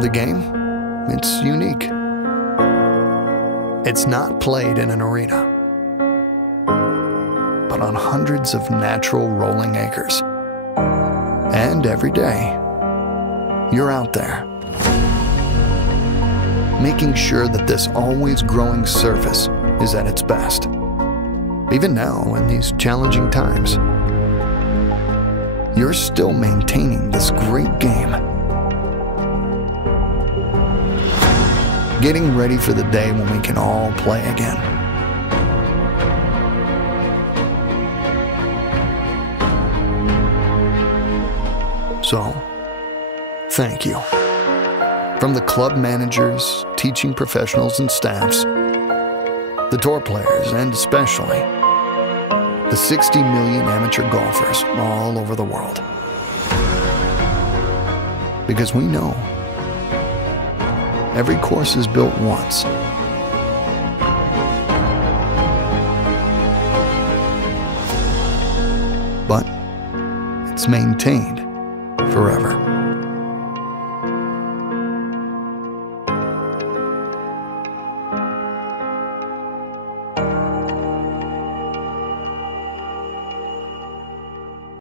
The game, it's unique. It's not played in an arena, but on hundreds of natural rolling acres. And every day, you're out there, making sure that this always growing surface is at its best. Even now, in these challenging times, you're still maintaining this great game. Getting ready for the day when we can all play again. So, thank you. From the club managers, teaching professionals and staffs, the tour players, and especially the 60 million amateur golfers all over the world. Because we know every course is built once. But it's maintained forever.